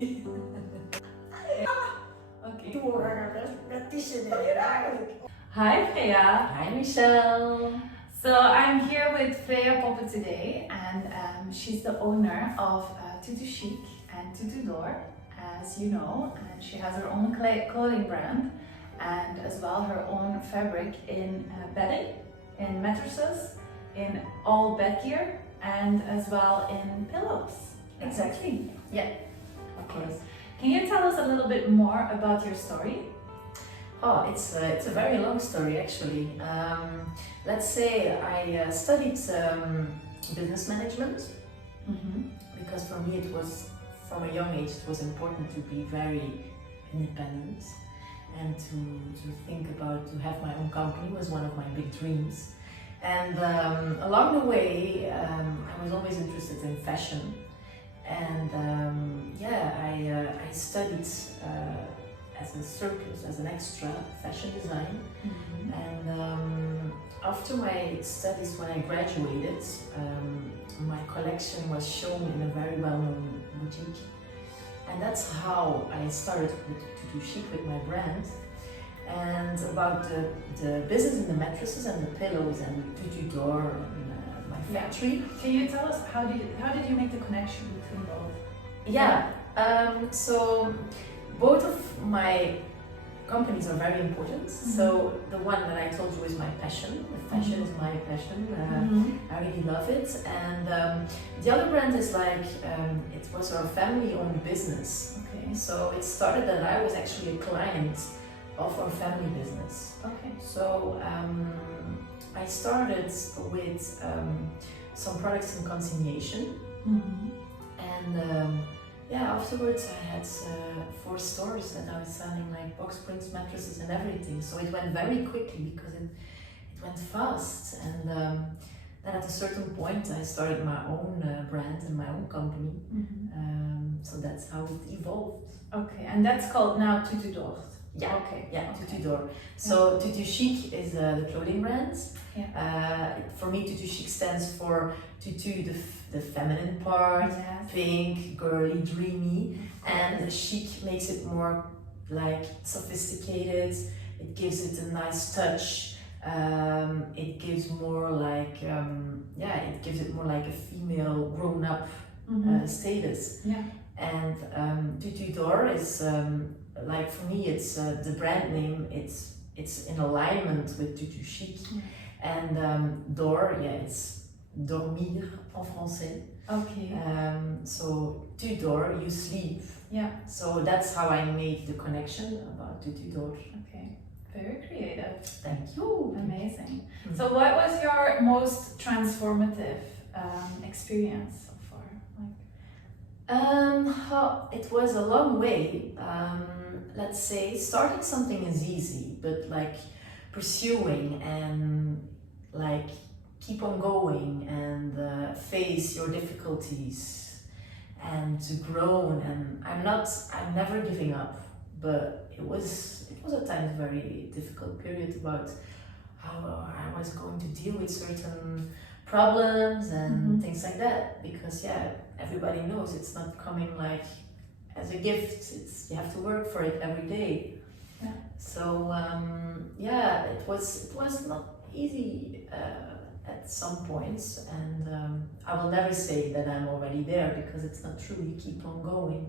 Okay. Hi Freya. Hi Michelle. So I'm here with Freya Poppe today, and she's the owner of Tutu Chic and Tutu Door, as you know, and she has her own clothing brand and as well her own fabric in bedding, in mattresses, in all bed gear, and as well in pillows. Exactly. Yeah. Of course. Can you tell us a little bit more about your story? Oh, it's a very long story actually. Let's say I studied business management because for me it was, from a young age, it was important to be very independent and to think about, to have my own company was one of my big dreams. And along the way, I was always interested in fashion. And I studied as a surplus, as an extra, fashion design. And after my studies, when I graduated, my collection was shown in a very well-known boutique. And that's how I started to do chic with my brand. And about the business in the mattresses and the pillows and Tutu Door and my factory. Can you tell us how did you make the connection between both? Yeah, so both of my companies are very important. So the one that I told you is my passion. The fashion is my passion. I really love it. And the other brand is like, it was our family-owned business. Okay. So it started that I was actually a client of our family business. Okay. So I started with some products in consignation. And afterwards I had 4 stores that I was selling like box springs, mattresses and everything. So it went very quickly because it went fast. And then at a certain point I started my own brand and my own company. So that's how it evolved. Okay, and that's called now Tutu Door. Yeah, okay. Yeah, Tutu Door. So Tutu Chic is the clothing brand. Yeah. For me, Tutu Chic stands for Tutu, the feminine part, Yes. pink, girly, dreamy, and the chic makes it more like sophisticated. It gives it a nice touch. It gives more like it gives it more like a female grown-up status. Yeah. And Tutu Door is like, for me, it's the brand name. It's in alignment with Tutu Chic. And Door, it's dormir en français. Okay. So Tutu Door, you sleep. Yeah. So that's how I made the connection about Tutu Door. Okay. Very creative. Thank you. Amazing. So what was your most transformative experience so far? It was a long way. Let's say starting something is easy, but like pursuing and like keep on going and face your difficulties and to grow. And I'm never giving up, but it was at times a very difficult period about how I was going to deal with certain problems and things like that, because everybody knows it's not coming like as a gift. You have to work for it every day. Yeah. So it was not easy at some points, and I will never say that I'm already there, because it's not true. You keep on going.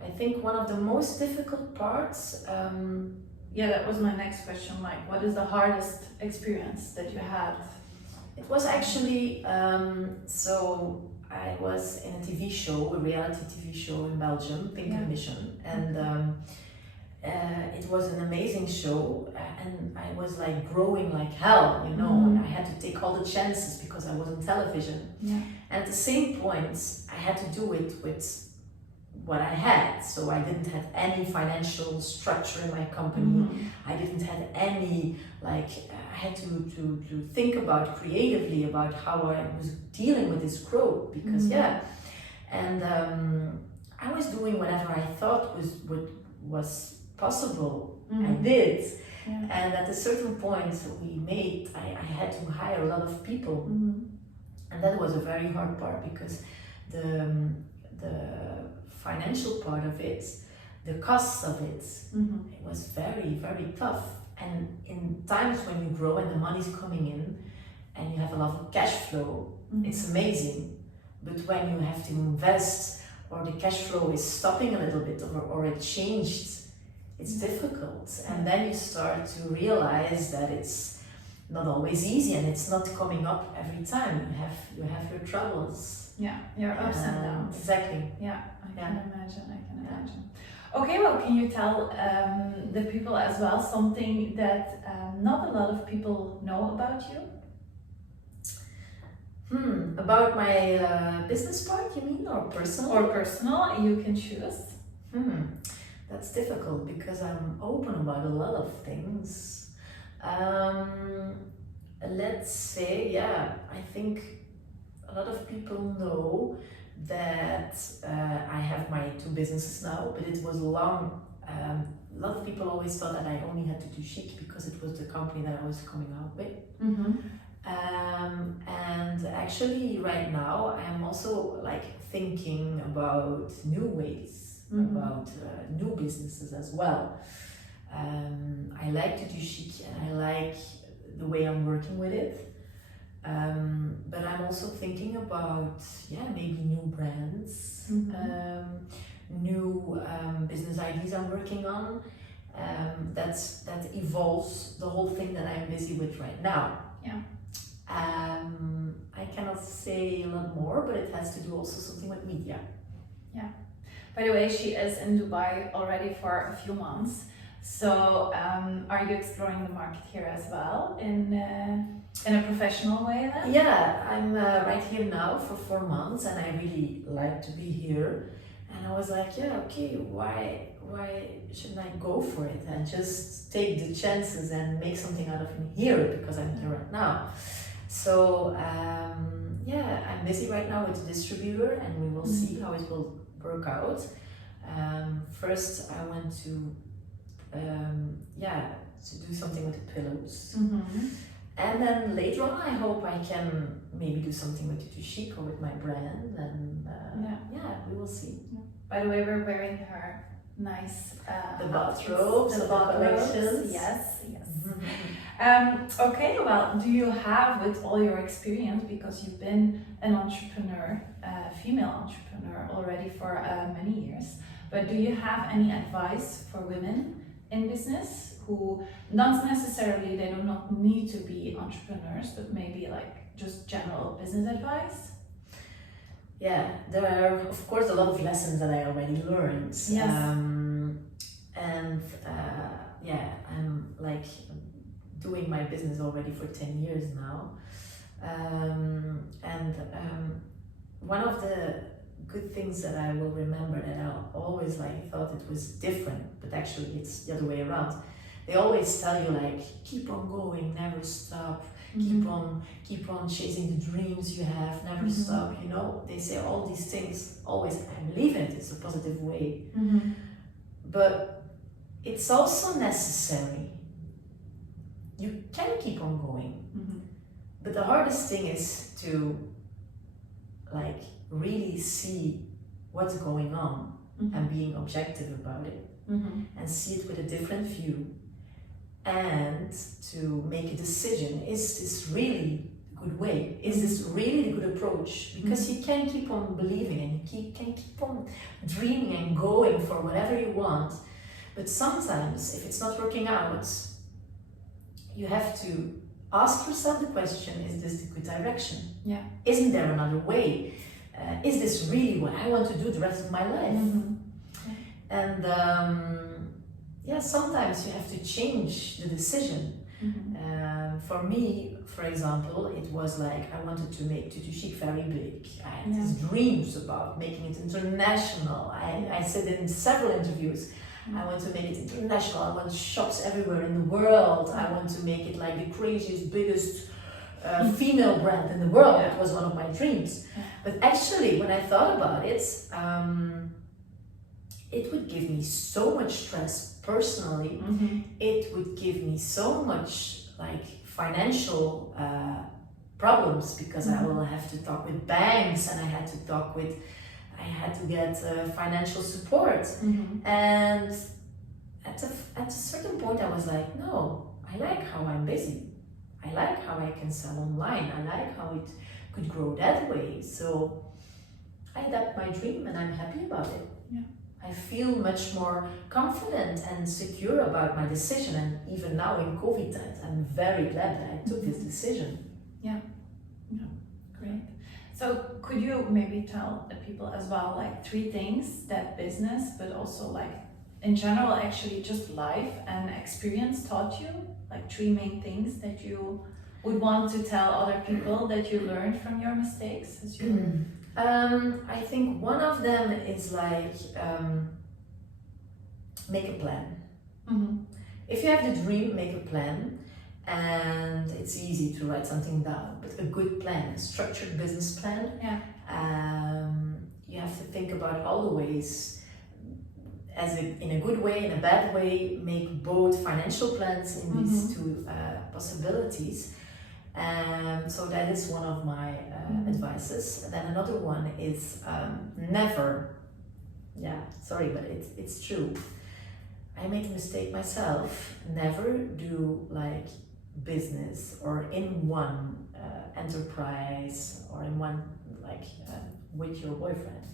I think one of the most difficult parts. That was my next question. Like, what is the hardest experience that you had? It was actually, so I was in a TV show, a reality TV show in Belgium, Pink Mission, and it was an amazing show, and I was like growing like hell, and I had to take all the chances because I was on television. And at the same point, I had to do it with what I had. So I didn't have any financial structure in my company. I didn't have any, I had to think about creatively about how I was dealing with this growth, because and I was doing whatever I thought was possible. I did. And at a certain point I had to hire a lot of people. And that was a very hard part, because the financial part of it, the costs of it, it was very, very tough. And in times when you grow and the money's coming in and you have a lot of cash flow, it's amazing. But when you have to invest or the cash flow is stopping a little bit or it changed, it's difficult. And then you start to realize that it's not always easy and it's not coming up every time. You have your troubles. Yeah, your ups and downs. Exactly. Yeah, I can imagine. Okay, well, can you tell the people as well something that not a lot of people know about you? About my business part, you mean, or personal? Or personal, you can choose. That's difficult because I'm open about a lot of things. Let's say, I think a lot of people know that I have my 2 businesses now, but it was long. A lot of people always thought that I only had to do chic because it was the company that I was coming out with. And actually right now I'm also like thinking about new ways, about new businesses as well. I like to do chic and I like the way I'm working with it. But I'm also thinking about, maybe new brands, new business ideas I'm working on. That evolves the whole thing that I'm busy with right now. I cannot say a lot more, but it has to do also something with media. By the way, she is in Dubai already for a few months. So are you exploring the market here as well in a professional way then? Yeah, I'm right here now for 4 months and I really like to be here. And I was like, why shouldn't I go for it and just take the chances and make something out of it here because I'm here right now. So I'm busy right now with the distributor and we will see how it will work out. First I went to do something with the pillows. And then later on I hope I can maybe do something with Tutu Chic or with my brand and we will see. By the way, we're wearing her nice the bathrobes, the collections. Yes. Okay, well, do you have, with all your experience, because you've been an entrepreneur, female entrepreneur already for many years, but do you have any advice for women in business who not necessarily, they do not need to be entrepreneurs, but maybe like just general business advice? Yeah, there are of course a lot of lessons that I already learned. Yes. I'm like doing my business already for 10 years now. One of the good things that I will remember that I always thought it was different, but actually it's the other way around. They always tell you keep on going, never stop, keep on chasing the dreams you have, never stop, they say all these things always. I believe it, it's a positive way, but it's also necessary. You can keep on going, but the hardest thing is to really see what's going on and being objective about it and see it with a different view and to make a decision. Is this really a good way? Is this really a good approach? Because you can keep on believing and you can keep on dreaming and going for whatever you want, but sometimes if it's not working out, you have to ask yourself the question, is this the good direction? Yeah. Isn't there another way? Is this really what I want to do the rest of my life? And sometimes you have to change the decision. For me, for example, it was I wanted to make Tutu Chic very big. I had these dreams about making it international. I said in several interviews, I want to make it international. I want shops everywhere in the world. I want to make it the craziest, biggest female brand in the world. It was one of my dreams. But actually, when I thought about it, it would give me so much stress personally. It would give me so much financial problems because I will have to talk with banks, and I had to get financial support. And at a certain point I was like, no, I like how I'm busy. I like how I can sell online. I like how it could grow that way. So I adapt my dream and I'm happy about it. Yeah. I feel much more confident and secure about my decision. And even now in COVID times, I'm very glad that I took this decision. Yeah. Great. So could you maybe tell the people as well, like 3 things that business, but also like in general, actually just life and experience taught you? Like 3 main things that you would want to tell other people that you learned from your mistakes as you I think one of them is like make a plan. If you have the dream, make a plan. And it's easy to write something down, but a good plan, a structured business plan. Yeah. You have to think about all the ways, in a good way, in a bad way, make both financial plans in these 2 possibilities. So that is one of my advices. And then another one is never, sorry, but it's true. I made a mistake myself. Never do like business or in one enterprise or in one with your boyfriend.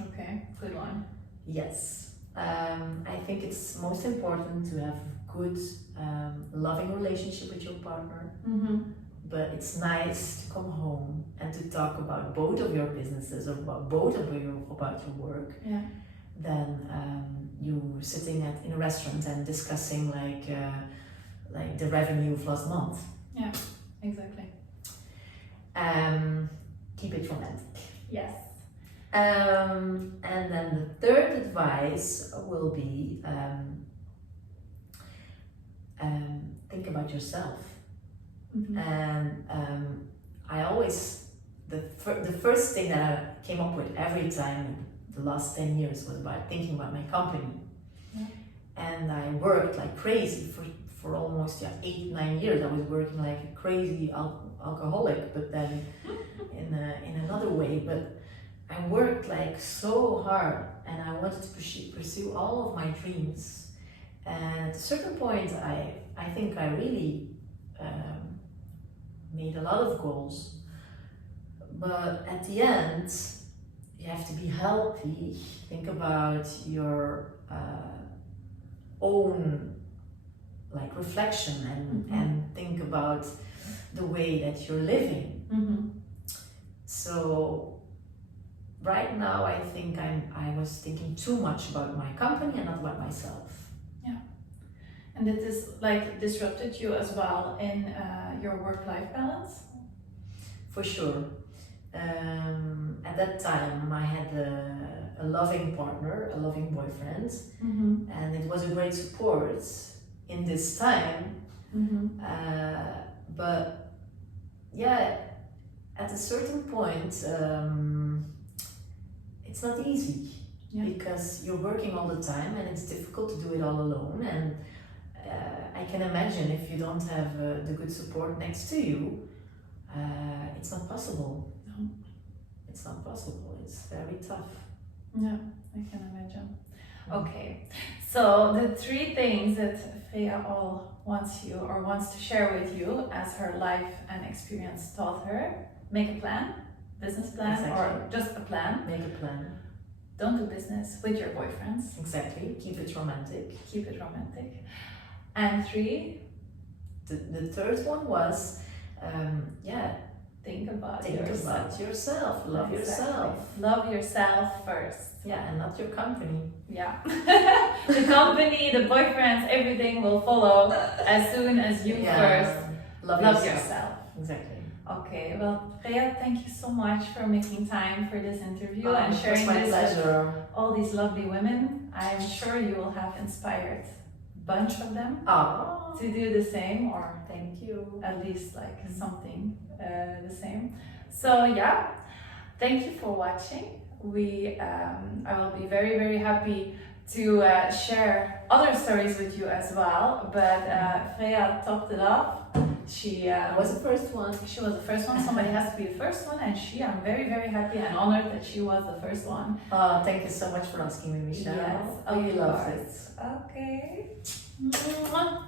Okay, good one. Yes, I think it's most important to have good loving relationship with your partner. But it's nice to come home and to talk about both of your businesses or about both of about your work. Yeah. Than you sitting in a restaurant and discussing like the revenue of last month. Yeah, exactly. Keep it romantic. Yes. And then the third advice will be think about yourself. And I always the first thing that I came up with every time the last 10 years was about thinking about my company. Yeah. And I worked like crazy for almost 8-9 years. I was working like a crazy alcoholic, but then in another way. But I worked like so hard, and I wanted to pursue all of my dreams. And at a certain point, I think I really made a lot of goals. But at the end, you have to be healthy. Think about your own like reflection and think about the way that you're living. So right now I think I was thinking too much about my company and not about myself. Yeah. And it is like disrupted you as well in your work-life balance? For sure. At that time I had a loving partner, a loving boyfriend, and it was a great support in this time. But yeah, at a certain point it's not easy. Because you're working all the time and it's difficult to do it all alone. And I can imagine if you don't have the good support next to you, it's not possible. No. It's not possible. It's very tough. Yeah, I can imagine. Okay, so the 3 things that Freya all wants to share with you as her life and experience taught her: make a plan, business plan, or just a plan. Make a plan. Don't do business with your boyfriends. Exactly. Keep it romantic. Keep it romantic. And 3, the third one was, think about yourself. Love yourself. Love yourself first. Yeah, and not your company. Yeah. The company, the boyfriends, everything will follow as soon as you first love yourself. Exactly. Okay, well, Freya, thank you so much for making time for this interview and sharing this with all these lovely women. I'm sure you will have inspired a bunch of them to do the same, or thank you. At least like something the same. So yeah, thank you for watching. I will be very, very happy to share other stories with you as well. But Freya topped it off. She was the first one. She was the first one. Somebody has to be the first one, and I'm very, very happy and honored that she was the first one. Oh, thank you so much for asking me, Michelle. Yes, I of love course. it. Okay. Mwah.